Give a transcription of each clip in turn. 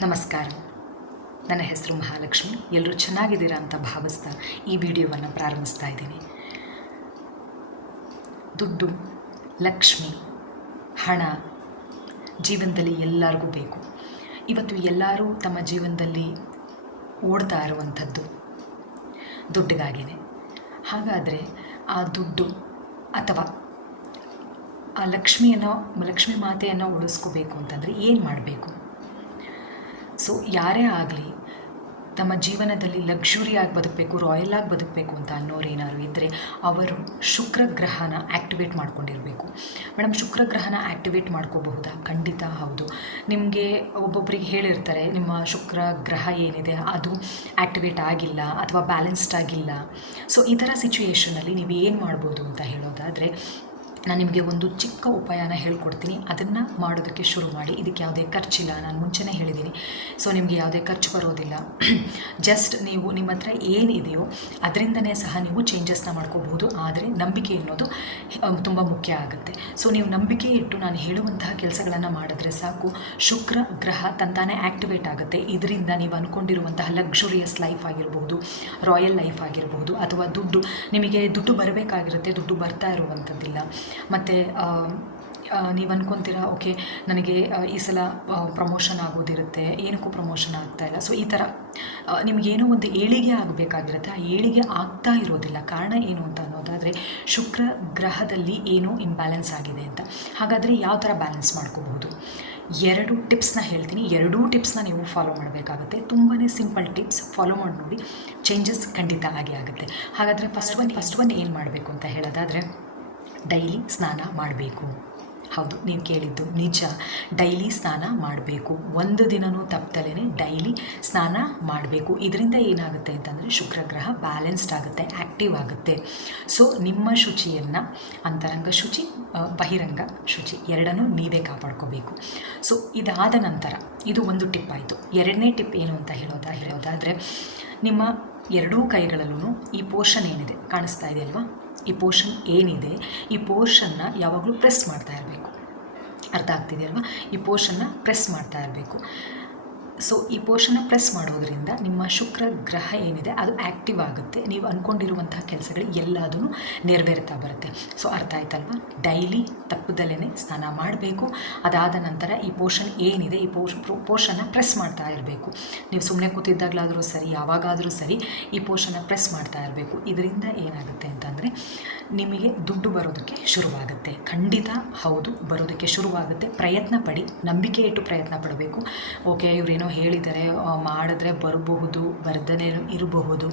ನಮಸ್ಕಾರ. ನನ್ನ ಹೆಸರು ಮಹಾಲಕ್ಷ್ಮಿ. ಎಲ್ಲರೂ ಚೆನ್ನಾಗಿದ್ದೀರಾ ಅಂತ ಭಾವಿಸ್ತಾ ಈ ವಿಡಿಯೋವನ್ನು ಪ್ರಾರಂಭಿಸ್ತಾ ಇದ್ದೀನಿ. ದುಡ್ಡು, ಲಕ್ಷ್ಮಿ, ಹಣ, ಜೀವನದಲ್ಲಿ ಎಲ್ಲರಿಗೂ ಬೇಕು. ಇವತ್ತು ಎಲ್ಲರೂ ತಮ್ಮ ಜೀವನದಲ್ಲಿ ಓಡ್ತಾ ಇರುವಂಥದ್ದು ದುಡ್ಡಿಗಾಗಿಯೇ ಹಾಗಾದರೆ ಆ ದುಡ್ಡು ಅಥವಾ ಆ ಲಕ್ಷ್ಮಿಯನ್ನು, ಲಕ್ಷ್ಮಿ ಮಾತೆಯನ್ನು ಉಳಿಸ್ಕೋಬೇಕು ಅಂತಂದರೆ ಏನು ಮಾಡಬೇಕು? ಸೊ ಯಾರೇ ಆಗಲಿ, ತಮ್ಮ ಜೀವನದಲ್ಲಿ ಲಕ್ಷುರಿಯಾಗಿ ಬದುಕಬೇಕು ರಾಯಲ್ ಆಗಿ ಬದುಕಬೇಕು ಅಂತ ಅನ್ನೋರು ಏನಾದ್ರು ಇದ್ದರೆ ಅವರು ಶುಕ್ರ ಗ್ರಹನ ಆ್ಯಕ್ಟಿವೇಟ್ ಮಾಡ್ಕೊಂಡಿರಬೇಕು. ಮೇಡಮ್ ಶುಕ್ರ ಗ್ರಹನ ಆ್ಯಕ್ಟಿವೇಟ್ ಮಾಡ್ಕೋಬಹುದಾ? ಖಂಡಿತ ಹೌದು. ನಿಮಗೆ ಒಬ್ಬೊಬ್ಬರಿಗೆ ಹೇಳಿರ್ತಾರೆ, ನಿಮ್ಮ ಶುಕ್ರ ಗ್ರಹ ಏನಿದೆ ಅದು ಆ್ಯಕ್ಟಿವೇಟ್ ಆಗಿಲ್ಲ ಅಥವಾ ಬ್ಯಾಲೆನ್ಸ್ಡ್ ಆಗಿಲ್ಲ. ಸೊ ಈ ಥರ ಸಿಚುಯೇಷನಲ್ಲಿ ನೀವು ಏನು ಮಾಡ್ಬೋದು ಅಂತ ಹೇಳೋದಾದರೆ ನಾನು ನಿಮಗೆ ಒಂದು ಚಿಕ್ಕ ಉಪಾಯನ ಹೇಳ್ಕೊಡ್ತೀನಿ. ಅದನ್ನು ಮಾಡೋದಕ್ಕೆ ಶುರು ಮಾಡಿ. ಇದಕ್ಕೆ ಯಾವುದೇ ಖರ್ಚಿಲ್ಲ. ನಾನು ಮುಂಚೆನೇ ಹೇಳಿದ್ದೀನಿ ಸೊ ನಿಮಗೆ ಯಾವುದೇ ಖರ್ಚು ಬರೋದಿಲ್ಲ. ಜಸ್ಟ್ ನೀವು ನಿಮ್ಮ ಹತ್ರ ಏನಿದೆಯೋ ಅದರಿಂದನೇ ಸಹ ನೀವು ಚೇಂಜಸ್ನ ಮಾಡ್ಕೋಬಹುದು. ಆದರೆ ನಂಬಿಕೆ ಅನ್ನೋದು ತುಂಬ ಮುಖ್ಯ ಆಗುತ್ತೆ. ಸೊ ನೀವು ನಂಬಿಕೆ ಇಟ್ಟು ನಾನು ಹೇಳುವಂತಹ ಕೆಲಸಗಳನ್ನು ಮಾಡಿದ್ರೆ ಸಾಕು. ಶುಕ್ರ ಗ್ರಹ ತಂತಾನೇ ಆ್ಯಕ್ಟಿವೇಟ್ ಆಗುತ್ತೆ. ಇದರಿಂದ ನೀವು ಅಂದ್ಕೊಂಡಿರುವಂತಹ ಲಕ್ಷುರಿಯಸ್ ಲೈಫ್ ಆಗಿರಬಹುದು ರಾಯಲ್ ಲೈಫ್ ಆಗಿರಬಹುದು, ಅಥವಾ ದುಡ್ಡು, ನಿಮಗೆ ದುಡ್ಡು ಬರಬೇಕಾಗಿರುತ್ತೆ. ದುಡ್ಡು ಬರ್ತಾ ಇರುವಂಥದ್ದಿಲ್ಲ. ಮತ್ತು ನೀವು ಅನ್ಕೊತೀರಾ, ಓಕೆ, ನನಗೆ ಈ ಸಲ ಪ್ರಮೋಷನ್ ಆಗೋದಿರುತ್ತೆ, ಏನಕ್ಕೂ ಪ್ರಮೋಷನ್ ಆಗ್ತಾ ಇಲ್ಲ. ಸೊ ಈ ಥರ ನಿಮಗೇನೋ ಒಂದು ಏಳಿಗೆ ಆಗಬೇಕಾಗಿರುತ್ತೆ. ಆ ಏಳಿಗೆ ಆಗ್ತಾ ಇರೋದಿಲ್ಲ. ಕಾರಣ ಏನು ಅಂತ ಅನ್ನೋದಾದರೆ, ಶುಕ್ರ ಗ್ರಹದಲ್ಲಿ ಏನೋ ಇಂಬ್ಯಾಲೆನ್ಸ್ ಆಗಿದೆ ಅಂತ. ಹಾಗಾದರೆ ಯಾವ ಥರ ಬ್ಯಾಲೆನ್ಸ್ ಮಾಡ್ಕೋಬಹುದು? ಎರಡು ಟಿಪ್ಸ್ನ ಹೇಳ್ತೀನಿ. ಎರಡೂ ಟಿಪ್ಸ್ನ ನೀವು ಫಾಲೋ ಮಾಡಬೇಕಾಗುತ್ತೆ. ತುಂಬಾ ಸಿಂಪಲ್ ಟಿಪ್ಸ್ ಫಾಲೋ ಮಾಡಿ ನೋಡಿ. ಚೇಂಜಸ್ ಖಂಡಿತ ಆಗೇ ಆಗುತ್ತೆ. ಹಾಗಾದರೆ ಫಸ್ಟ್ ಒನ್ ಫಸ್ಟ್ ಒನ್ ಏನು ಮಾಡಬೇಕು ಅಂತ ಹೇಳೋದಾದರೆ ಡೈಲಿ ಸ್ನಾನ ಮಾಡಬೇಕು. ಹೌದು ನೀವು ಕೇಳಿದ್ದು ನಿಜ. ಡೈಲಿ ಸ್ನಾನ ಮಾಡಬೇಕು. ಒಂದು ದಿನವೂ ತಪ್ಪದಲೇ ಡೈಲಿ ಸ್ನಾನ ಮಾಡಬೇಕು. ಇದರಿಂದ ಏನಾಗುತ್ತೆ ಅಂತಂದರೆ ಶುಕ್ರಗ್ರಹ ಬ್ಯಾಲೆನ್ಸ್ಡ್ ಆಗುತ್ತೆ ಆ್ಯಕ್ಟಿವ್ ಆಗುತ್ತೆ. ಸೊ, ನಿಮ್ಮ ಶುಚಿಯನ್ನು, ಅಂತರಂಗ ಶುಚಿ ಬಹಿರಂಗ ಶುಚಿ ಎರಡನ್ನೂ ನೀವೇ ಕಾಪಾಡ್ಕೋಬೇಕು. ಸೊ, ಇದಾದ ನಂತರ ಇದು ಒಂದು ಟಿಪ್ ಆಯಿತು. ಎರಡನೇ ಟಿಪ್ ಏನು ಅಂತ ಹೇಳೋದಾ, ಹೇಳೋದಾದರೆ ನಿಮ್ಮ ಎರಡೂ ಕೈಗಳಲ್ಲೂ ಈ ಪೋರ್ಷನ್ ಏನಿದೆ ಕಾಣಿಸ್ತಾ ಇದೆ ಅಲ್ವಾ? ಈ ಪೋರ್ಷನ್ ಏನಿದೆ, ಈ ಪೋರ್ಷನ್ನ ಯಾವಾಗಲೂ ಪ್ರೆಸ್ ಮಾಡ್ತಾ ಇರಬೇಕು. ಅರ್ಥ ಆಗ್ತಿದೆಯಲ್ವ ಈ ಪೋರ್ಷನ್ನ ಪ್ರೆಸ್ ಮಾಡ್ತಾ ಇರಬೇಕು. ಸೊ ಈ ಪೋರ್ಷನ್ನ ಪ್ರೆಸ್ ಮಾಡೋದ್ರಿಂದ ನಿಮ್ಮ ಶುಕ್ರ ಗ್ರಹ ಏನಿದೆ, ಅದು ಆ್ಯಕ್ಟಿವ್ ಆಗುತ್ತೆ. ನೀವು ಅಂದ್ಕೊಂಡಿರುವಂತಹ ಕೆಲಸಗಳು ಎಲ್ಲದೂ ನೆರವೇರ್ತಾ ಬರುತ್ತೆ. ಸೊ ಅರ್ಥ ಆಯ್ತಲ್ವಾ? ಡೈಲಿ ತಪ್ಪದಲ್ಲೇ ಸ್ನಾನ ಮಾಡಬೇಕು. ಅದಾದ ನಂತರ ಈ ಪೋರ್ಷನ್ ಏನಿದೆ, ಈ ಪೋರ್ಷ್ ಪೋರ್ಷನ್ನ ಪ್ರೆಸ್ ಮಾಡ್ತಾ ಇರಬೇಕು. ನೀವು ಸುಮ್ಮನೆ ಕೂತಿದ್ದಾಗಲಾದರೂ ಸರಿ, ಯಾವಾಗಾದರೂ ಸರಿ ಈ ಪೋರ್ಷನ್ನ ಪ್ರೆಸ್ ಮಾಡ್ತಾ ಇರಬೇಕು. ಇದರಿಂದ ಏನಾಗುತ್ತೆ ಅಂತಂದರೆ, ನಿಮಗೆ ದುಡ್ಡು ಬರೋದಕ್ಕೆ ಶುರುವಾಗುತ್ತೆ. ಖಂಡಿತ ಹೌದು, ಬರೋದಕ್ಕೆ ಶುರುವಾಗುತ್ತೆ. ಪ್ರಯತ್ನ ಪಡಿ, ನಂಬಿಕೆ ಇಟ್ಟು ಪ್ರಯತ್ನ ಪಡಬೇಕು. ಓಕೆ ಇವರೇನೋ ಹೇಳಿದ್ದಾರೆ ಮಾಡಿದ್ರೆ ಬರಬಹುದು ಬರ್ದನೇ ಇರಬಹುದು.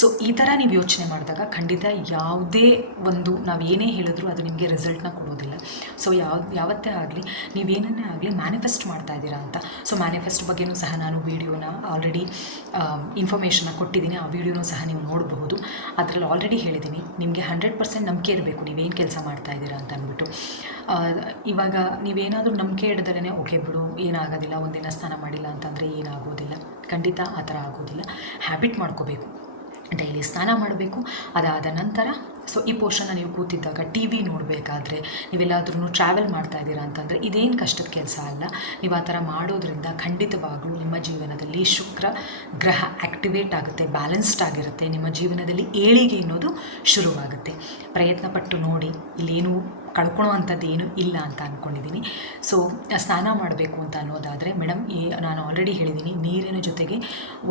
ಸೊ ಈ ಥರ ನೀವು ಯೋಚನೆ ಮಾಡಿದಾಗ ಖಂಡಿತ ಯಾವುದೇ ಒಂದು ನಾವು ಏನೇ ಹೇಳಿದ್ರು ಅದು ನಿಮಗೆ ರಿಸಲ್ಟ್ನ ಕೊಡೋದಿಲ್ಲ. ಸೊ ಯಾವ, ಯಾವತ್ತೇ ಆಗಲಿ ನೀವೇನನ್ನೇ ಆಗಲಿ ಮ್ಯಾನಿಫೆಸ್ಟ್ ಮಾಡ್ತಾ ಇದ್ದೀರಾ ಅಂತ. ಸೊ ಮ್ಯಾನಿಫೆಸ್ಟ್ ಬಗ್ಗೆನೂ ಸಹ ನಾನು ವೀಡಿಯೋನ ಆಲ್ರೆಡಿ ಇನ್ಫಾರ್ಮೇಷನ್ನ ಕೊಟ್ಟಿದ್ದೀನಿ. ಆ ವೀಡಿಯೋನೂ ಸಹ ನೀವು ನೋಡಬಹುದು. ಅದರಲ್ಲಿ ಆಲ್ರೆಡಿ ಹೇಳಿದ್ದೀನಿ, ನಿಮಗೆ ಹಂಡ್ರೆಡ್ ಪರ್ಸೆಂಟ್ ನಂಬಿಕೆ ಇರಬೇಕು. ನೀವೇನು ಕೆಲಸ ಮಾಡ್ತಾ ಇದ್ದೀರಾ ಅಂತ ಅಂದ್ಬಿಟ್ಟು. ಇವಾಗ ನೀವೇನಾದರೂ ನಂಬಿಕೆ ಇಡ್ದಲೇ ಓಕೆ ಬಿಡು, ಏನಾಗೋದಿಲ್ಲ, ಒಂದಿನ ಸ್ನಾನ ಮಾಡಿಲ್ಲ ಅಂತಂದರೆ ಏನಾಗೋದಿಲ್ಲ. ಖಂಡಿತ ಆ ಥರ ಆಗೋದಿಲ್ಲ. ಹ್ಯಾಬಿಟ್ ಮಾಡ್ಕೋಬೇಕು. ಡೈಲಿ ಸ್ನಾನ ಮಾಡಬೇಕು. ಅದಾದ ನಂತರ, ಸೊ ಈ ಪೋರ್ಷನ್ನ ನೀವು ಕೂತಿದ್ದಾಗ ಟಿ ವಿ ನೋಡಬೇಕಾದ್ರೆ ನೀವೆಲ್ಲಾದ್ರೂ ಟ್ರಾವೆಲ್ ಮಾಡ್ತಾ ಇದ್ದೀರಾ ಅಂತಂದರೆ ಇದೇನು ಕಷ್ಟದ ಕೆಲಸ ಅಲ್ಲ. ನೀವು ಆ ಥರ ಮಾಡೋದ್ರಿಂದ ಖಂಡಿತವಾಗಲೂ ನಿಮ್ಮ ಜೀವನದಲ್ಲಿ ಶುಕ್ರ ಗ್ರಹ ಆ್ಯಕ್ಟಿವೇಟ್ ಆಗುತ್ತೆ ಬ್ಯಾಲೆನ್ಸ್ಡ್ ಆಗಿರುತ್ತೆ, ನಿಮ್ಮ ಜೀವನದಲ್ಲಿ ಏಳಿಗೆ ಅನ್ನೋದು ಶುರುವಾಗುತ್ತೆ. ಪ್ರಯತ್ನಪಟ್ಟು ನೋಡಿ, ಇಲ್ಲೇನು ಕಳ್ಕೊಳೋ ಅಂಥದ್ದು ಏನು ಇಲ್ಲ ಅಂತ ಅಂದ್ಕೊಂಡಿದ್ದೀನಿ ಸೊ ಸ್ನಾನ ಮಾಡಬೇಕು ಅಂತ ಅನ್ನೋದಾದರೆ ಮೇಡಮ್ ಈ ನಾನು ಆಲ್ರೆಡಿ ಹೇಳಿದ್ದೀನಿ, ನೀರಿನ ಜೊತೆಗೆ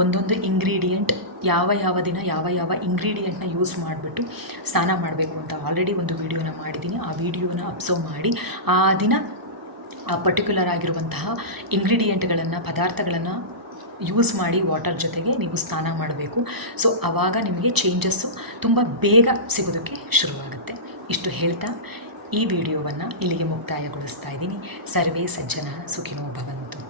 ಒಂದೊಂದು ಇಂಗ್ರೀಡಿಯೆಂಟ್ ಯಾವ ಯಾವ ದಿನ ಯಾವ ಯಾವ ಇಂಗ್ರೀಡಿಯೆಂಟ್ನ ಯೂಸ್ ಮಾಡಿಬಿಟ್ಟು ಸ್ನಾನ ಮಾಡಬೇಕು ಅಂತ ಆಲ್ರೆಡಿ ಒಂದು ವಿಡಿಯೋನ ಮಾಡಿದ್ದೀನಿ. ಆ ವಿಡಿಯೋನ ಅಬ್ಸರ್ವ್ ಮಾಡಿ, ಆ ದಿನ ಆ ಪರ್ಟಿಕ್ಯುಲರ್ ಆಗಿರುವಂತಹ ಇಂಗ್ರೀಡಿಯೆಂಟ್ಗಳನ್ನು ಪದಾರ್ಥಗಳನ್ನು ಯೂಸ್ ಮಾಡಿ ವಾಟರ್ ಜೊತೆಗೆ ನೀವು ಸ್ನಾನ ಮಾಡಬೇಕು. ಸೊ ಆವಾಗ ನಿಮಗೆ ಚೇಂಜಸ್ಸು ತುಂಬ ಬೇಗ ಸಿಗೋದಕ್ಕೆ ಶುರುವಾಗುತ್ತೆ. ಇಷ್ಟು ಹೇಳ್ತಾ ಈ ವಿಡಿಯೋವನ್ನು ಇಲ್ಲಿಗೆ ಮುಕ್ತಾಯಗೊಳಿಸ್ತಾ ಇದ್ದೀನಿ. ಸರ್ವೇ ಸಜ್ಜನ ಸುಖಿನೋ ಭವಂತು.